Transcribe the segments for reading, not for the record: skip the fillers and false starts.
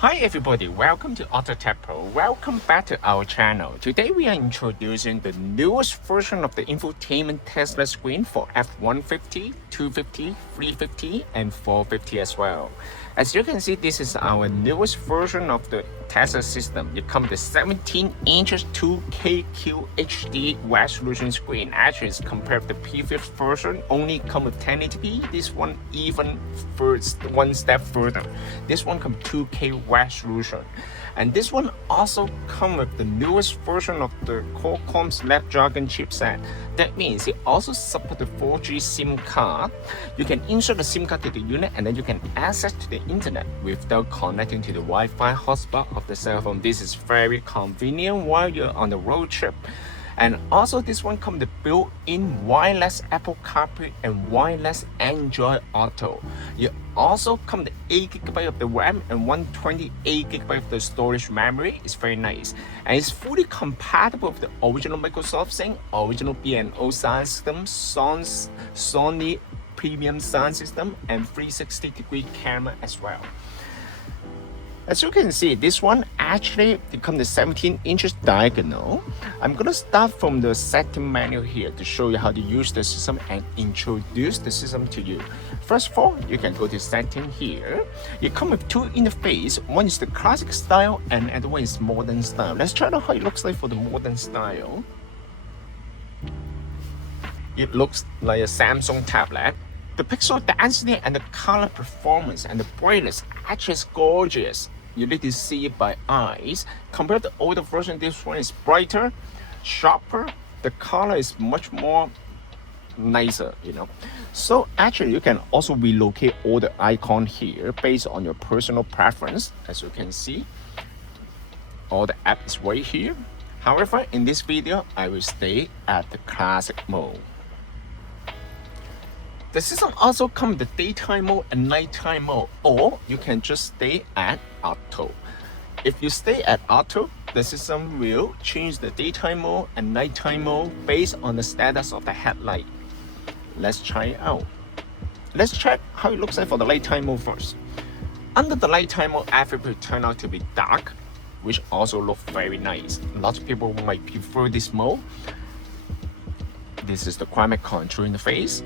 Hi everybody, welcome to AutoTecPro. Welcome back to our channel. Today we are introducing the newest version of the infotainment Tesla screen for F150, 250, 350 and 450 as well. As you can see, this is our newest version of the Tesla system. It comes with 17 inches 2K QHD resolution screen. Actually, it's compared to the previous version, only come with 1080p. This one even one step further. This one comes 2K resolution. And this one also comes with the newest version of the Qualcomm Snapdragon chipset. That means it also supports the 4G SIM card. You can insert the SIM card to the unit and then you can access to the internet without connecting to the Wi-Fi hotspot of the cell phone. This is very convenient while you're on the road trip. And also this one comes with built-in wireless Apple CarPlay and wireless Android Auto. You also come with 8GB of the RAM and 128GB of the storage memory. It's very nice. And it's fully compatible with the original Microsoft Sync, original B&O sound system, SONY premium sound system, and 360-degree camera as well. As you can see, this one actually becomes the 17 inches diagonal. I'm gonna start from the setting menu here to show you how to use the system and introduce the system to you. First of all, you can go to setting here. You come with two interfaces. One is the classic style and the other one is modern style. Let's try out how it looks like for the modern style. It looks like a Samsung tablet. The pixel density and the color performance and the brightness actually is gorgeous. You need to see it by eyes. Compared to the older version, this one is brighter, sharper. The color is much more nicer, you know. So actually you can also relocate all the icons here based on your personal preference. As you can see, all the apps right here. However, in this video, I will stay at the classic mode. The system also comes with the daytime mode and nighttime mode, or you can just stay at auto. If you stay at auto, the system will change the daytime mode and nighttime mode based on the status of the headlight. Let's try it out. Let's check how it looks like for the nighttime mode first. Under the nighttime mode, everything will turn out to be dark, which also looks very nice. Lots of people might prefer this mode. This is the climate control interface.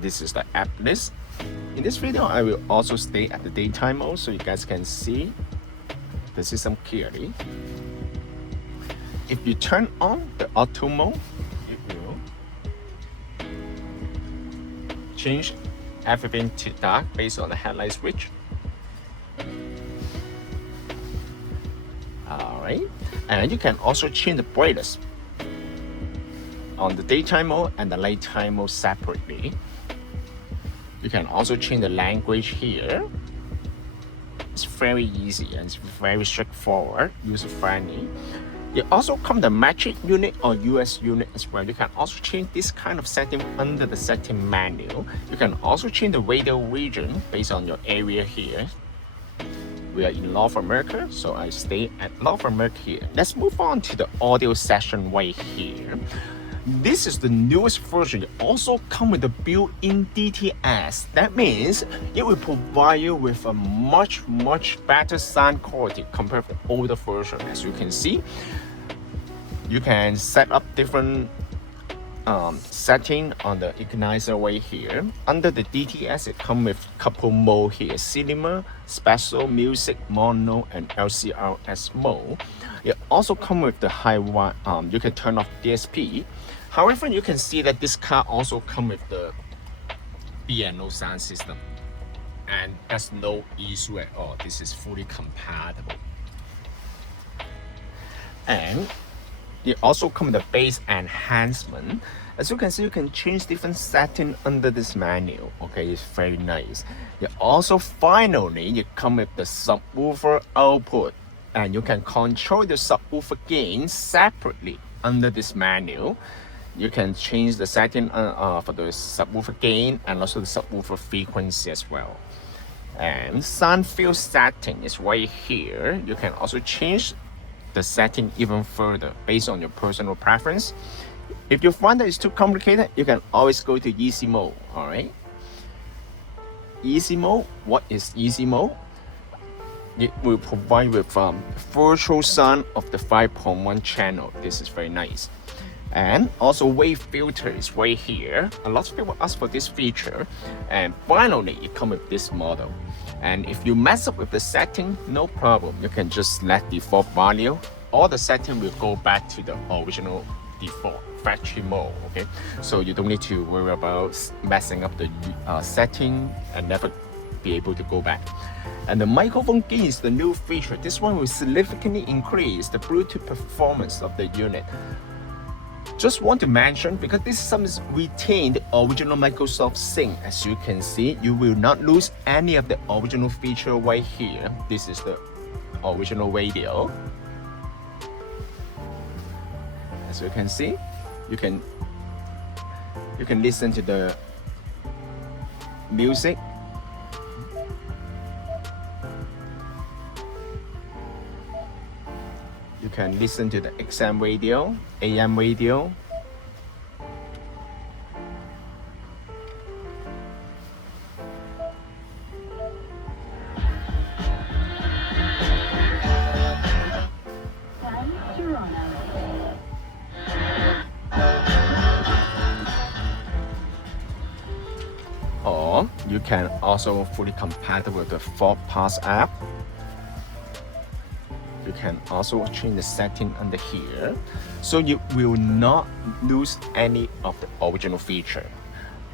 This is the app list. In this video, I will also stay at the daytime mode so you guys can see the system clearly. If you turn on the auto mode, it will change everything to dark based on the headlight switch. Alright, and you can also change the brightness on the daytime mode and the nighttime mode separately. You can also change the language here. It's very easy and it's very straightforward, user-friendly. It also comes with the metric unit or US unit as well. You can also change this kind of setting under the setting menu. You can also change the radio region based on your area here. We are in North America, so I stay at North America here. Let's move on to the audio section right here. This is the newest version. It also comes with the built-in DTS. That means it will provide you with a much better sound quality compared to the older version. As you can see, you can set up different setting on the equalizer right here. Under the DTS, it comes with couple mode here: cinema, special, music, mono, and LCRS mode. It also comes with the high one. You can turn off DSP. However, you can see that this car also comes with the B&O sound system, and there's no issue at all. This is fully compatible. And It also comes with the bass enhancement. As you can see, you can change different settings under this menu. Okay, it's very nice. It also finally you come with the subwoofer output, and you can control the subwoofer gain separately under this menu. You can change the setting for the subwoofer gain and also the subwoofer frequency as well. And sound field setting is right here. You can also change the setting even further based on your personal preference. If you find that it's too complicated, you can always go to easy mode. All right. Easy mode. What is easy mode? It will provide with virtual sound of the 5.1 channel. This is very nice. And also wave filter is right here. A lot of people ask for this feature, and finally it comes with this model. And if you mess up with the setting, no problem. You can just select default value. All the setting will go back to the original default factory mode. Okay, so you don't need to worry about messing up the setting and never be able to go back. And the microphone gain is the new feature. This one will significantly increase the Bluetooth performance of the unit. Just want to mention, because this system is retained the original Microsoft Sync. As you can see, you will not lose any of the original feature right here. This is the original radio. As you can see, you can listen to the music. You can listen to the XM radio, AM radio. Or you can also fully compatible with the Ford Pass app. You can also change the setting under here, so you will not lose any of the original feature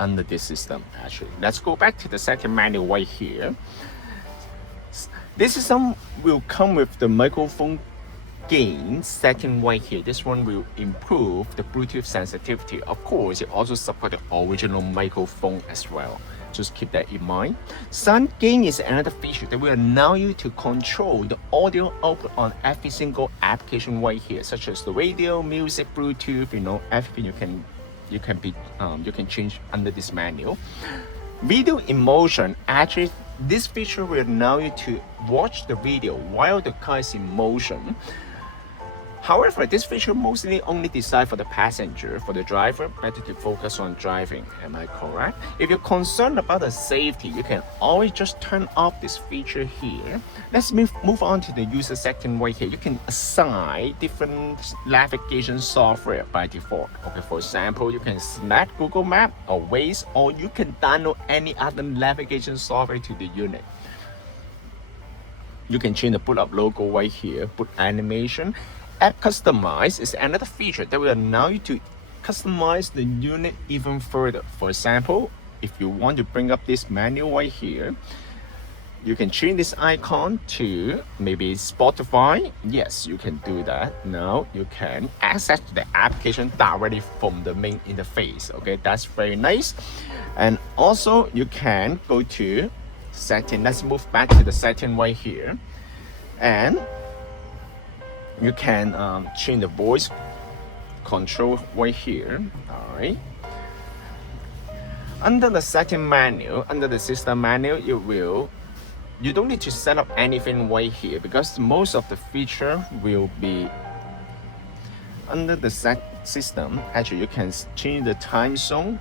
under this system. Actually, let's go back to the setting menu right here. This system will come with the microphone gain setting right here. This one will improve the Bluetooth sensitivity. Of course, it also supports the original microphone as well. Just keep that in mind. Sound gain is another feature that will allow you to control the audio output on every single application right here, such as the radio, music, Bluetooth. You know, everything you can change under this menu. Video in motion. Actually, this feature will allow you to watch the video while the car is in motion. However, this feature mostly only designed for the passenger. For the driver, better to focus on driving. Am I correct? If you're concerned about the safety, you can always just turn off this feature here. Let's move on to the user setting right here. You can assign different navigation software by default. Okay, for example, you can select Google Maps or Waze, or you can download any other navigation software to the unit. You can change the boot up logo right here, boot animation. App Customize is another feature that will allow you to customize the unit even further. For example, if you want to bring up this menu right here, you can change this icon to maybe Spotify. Yes, you can do that. Now you can access the application directly from the main interface. Okay, that's very nice. And also you can go to setting. Let's move back to the setting right here. And you can change the voice control right here. All right. Under the setting menu, under the system menu, you don't need to set up anything right here, because most of the feature will be under the system. Actually, you can change the time zone.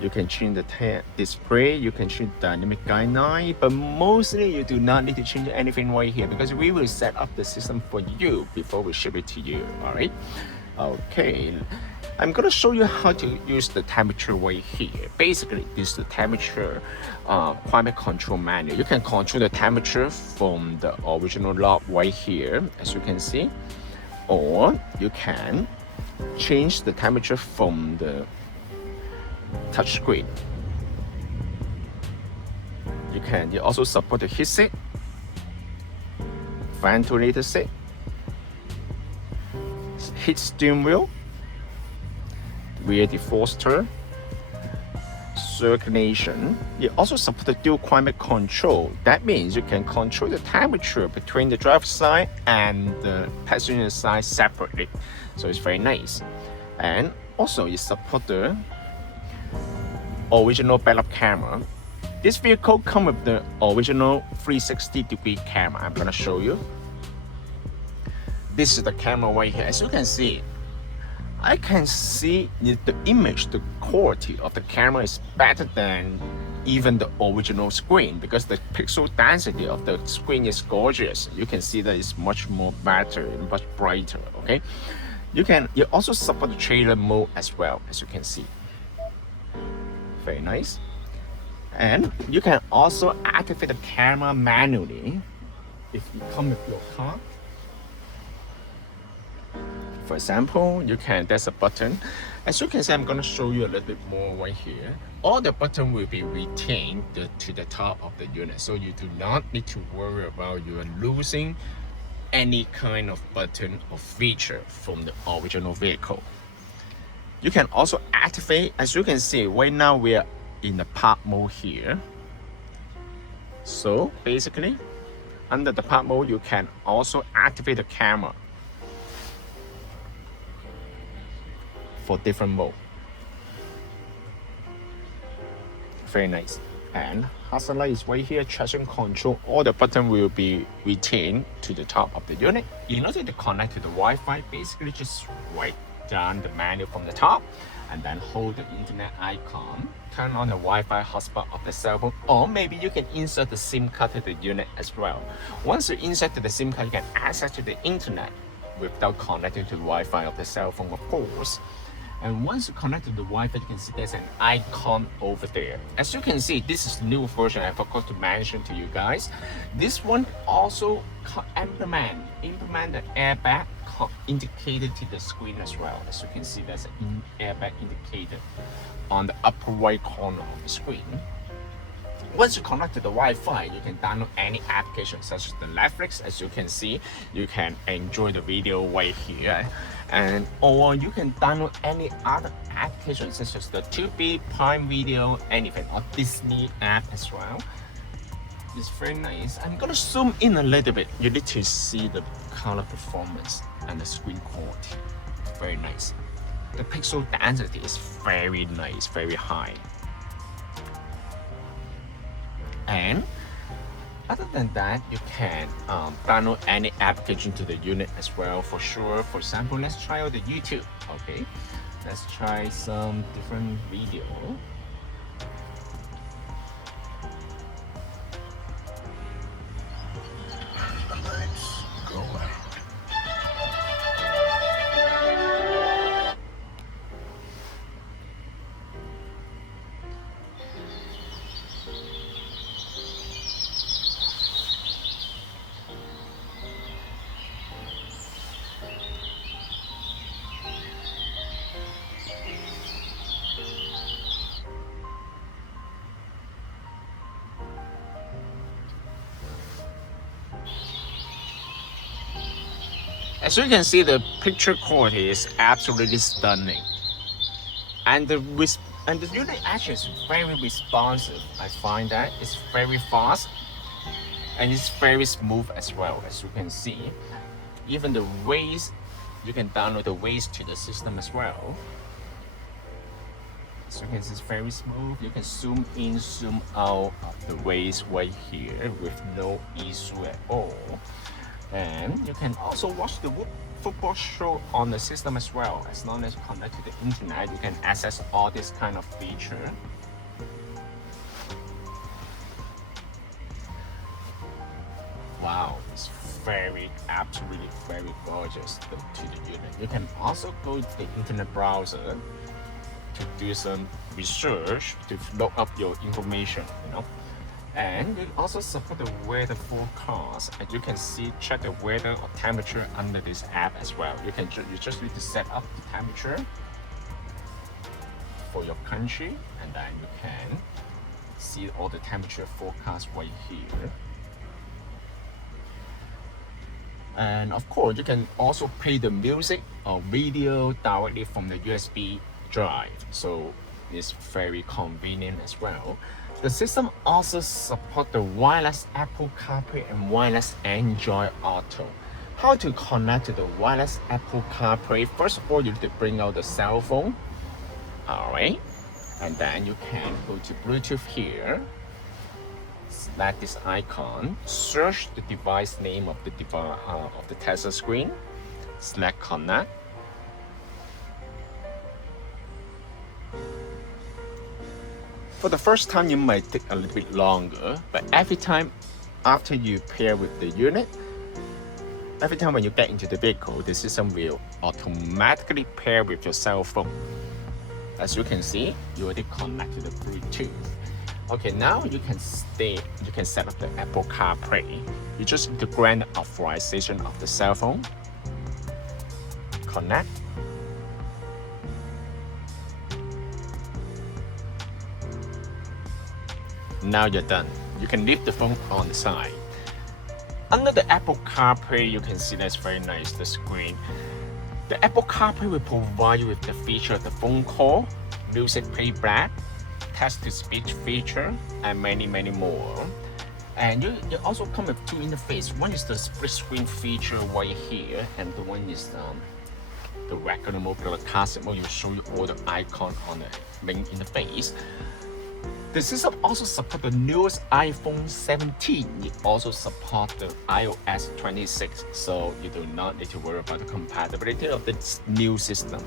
You can change the display, you can change dynamic guideline, but mostly you do not need to change anything right here, because we will set up the system for you before we ship it to you. All right. Okay. I'm gonna show you how to use the temperature right here. Basically, this is the temperature climate control menu. You can control the temperature from the original lock right here, as you can see, or you can change the temperature from the touchscreen. You also support the heat seat, ventilator seat, heat steering wheel, rear defroster, circulation. It also supports dual climate control. That means you can control the temperature between the driver's side and the passenger side separately. So it's very nice. And also it supports the original backup camera. This vehicle comes with the original 360-degree camera. I'm gonna show you. This is the camera right here. As you can see, I can see the image, the quality of the camera is better than even the original screen because the pixel density of the screen is gorgeous. You can see that it's much more better and much brighter, okay? You also support the trailer mode as well, as you can see. Very nice. And you can also activate the camera manually if you come with your car. For example, there's a button. As you can see, I'm going to show you a little bit more right here. All the buttons will be retained to the top of the unit, so you do not need to worry about you are losing any kind of button or feature from the original vehicle. You can also activate, as you can see, right now we are in the park mode here. So basically, under the park mode, you can also activate the camera for different mode. Very nice. And hazard light is right here, traction control. All the buttons will be retained to the top of the unit. In order to connect to the Wi-Fi, basically just write down the menu from the top and then hold the internet icon, turn on the Wi-Fi hotspot of the cell phone, or maybe you can insert the SIM card to the unit as well. Once you insert the SIM card, you can access to the internet without connecting to the Wi-Fi of the cell phone, of course. And once you connect to the Wi-Fi, you can see there's an icon over there. As you can see, this is the new version. I forgot to mention to you guys. This one also implement the airbag indicated to the screen as well. As you can see, there's an airbag indicator on the upper right corner of the screen. Once you connect to the Wi-Fi, you can download any application such as the Netflix. As you can see, you can enjoy the video right here. Or you can download any other application such as the Tubi, Prime Video, anything, or Disney app as well. It's very nice. I'm gonna zoom in a little bit. You need to see the color performance and the screen quality. It's very nice. The pixel density is very nice, very high. And other than that, you can download any application to the unit as well for sure. For example, let's try out the YouTube. Okay, let's try some different video. Let's go out. As you can see, the picture quality is absolutely stunning, and the unit actually is very responsive. I find that it's very fast and it's very smooth as well. As you can see, even the waves, you can download the waves to the system as well. As you can see, it's very smooth. You can zoom in, zoom out of the waves right here with no issue at all. And you can also watch the football show on the system as well. As long as you connect to the internet, you can access all this kind of feature. Wow, it's absolutely very gorgeous to the unit. You can also go to the internet browser to do some research to look up your information, And you also support the weather forecast, and you can check the weather or temperature under this app as well. You just need to set up the temperature for your country, and then you can see all the temperature forecast right here. And of course, you can also play the music or video directly from the USB drive. So it's very convenient as well. The system also supports the wireless Apple CarPlay and wireless Android Auto. How to connect to the wireless Apple CarPlay? First of all, you need to bring out the cell phone. Alright. And then you can go to Bluetooth here. Select this icon. Search the device name of the Tesla screen. Select connect. For the first time, you might take a little bit longer, but every time after you pair with the unit, every time when you get into the vehicle, the system will automatically pair with your cell phone. As you can see, you already connected the Bluetooth. Okay, now you can set up the Apple CarPlay. You just need to grant authorization of the cell phone. Connect. Now you're done. You can leave the phone on the side. Under the Apple CarPlay, you can see that's very nice, the screen. The Apple CarPlay will provide you with the feature of the phone call, music playback, text-to-speech feature, and many more. And you also come with two interfaces. One is the split screen feature right here, and the one is the regular mode, the classic mode. Will show you all the icon on the main interface. The system also supports the newest iPhone 17. It also supports the iOS 26, so you do not need to worry about the compatibility of this new system.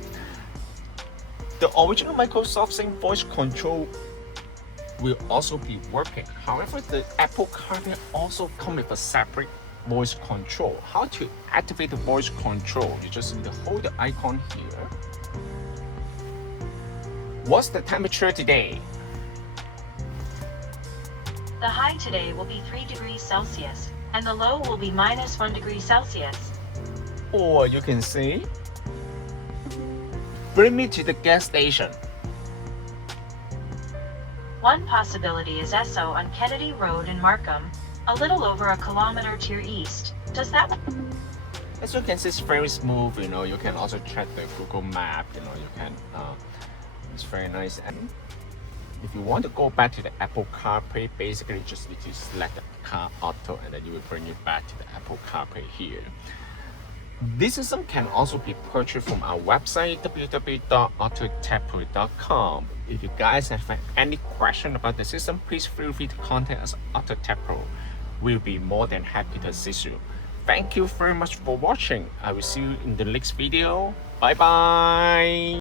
The original Microsoft Sync voice control will also be working. However, the Apple CarPlay also comes with a separate voice control. How to activate the voice control? You just need to hold the icon here. What's the temperature today? The high today will be 3 degrees Celsius, and the low will be -1 degree Celsius. Or you can say, bring me to the gas station. One possibility is Esso on Kennedy Road in Markham, a little over a kilometer to your east. Does that? As you can see, it's very smooth. You can also check the Google Map. You can. It's very nice. And if you want to go back to the Apple CarPlay, basically just need to select the Car Auto, and then you will bring it back to the Apple CarPlay here. This system can also be purchased from our website, www.autotecpro.com. If you guys have any question about the system, please feel free to contact us at AutoTecPro. We'll be more than happy to assist you. Thank you very much for watching. I will see you in the next video. Bye bye.